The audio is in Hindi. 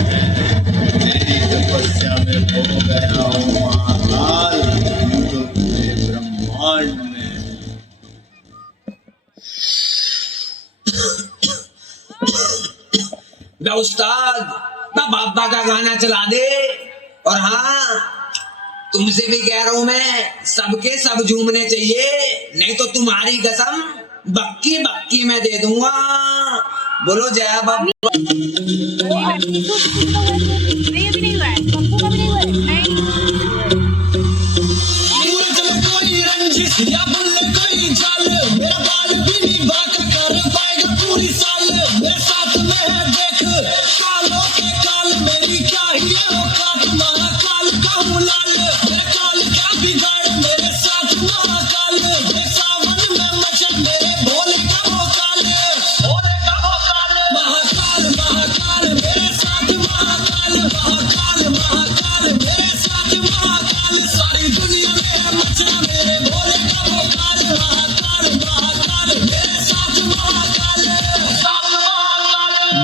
तेरी तपस्या में खो गया हूँ महाकाल, यूं तो पूरे ब्रह्मांड में। बे उस्ताद, बे बाबा का गाना चला दे। और हाँ, तुमसे भी कह रहा हूं मैं, सबके सब झूमने चाहिए, नहीं तो तुम्हारी कसम बक्की बक्की मैं दे दूंगा। बोलो जय बाबा। नहीं अभी नहीं हुआ है, पप्पू का भी नहीं हुआ है। नहीं कोई रंजिश या बुल्ले कोई चाल, मेरा बाल भी नहीं बाका कर पाएगा पूरी साल। मेरे साथ में है देख कालों के काल, मेरी क्या ही औकात, महाकाल का हूँ लाल। मेरे काल क्या बिगाड़ मेरे साथ महाकाल, ये सावन में मचल मेरे भोले का भोकाल। महाकाल महाकाल मेरे साथ महाकाल, महाकाल महाकाल मेरे साथ महाकाल। सारी दुनिया में मचला मेरे भोले का भोकाल। महाकाल महाकाल मेरे साथ महाकाल, साथ महाकाल।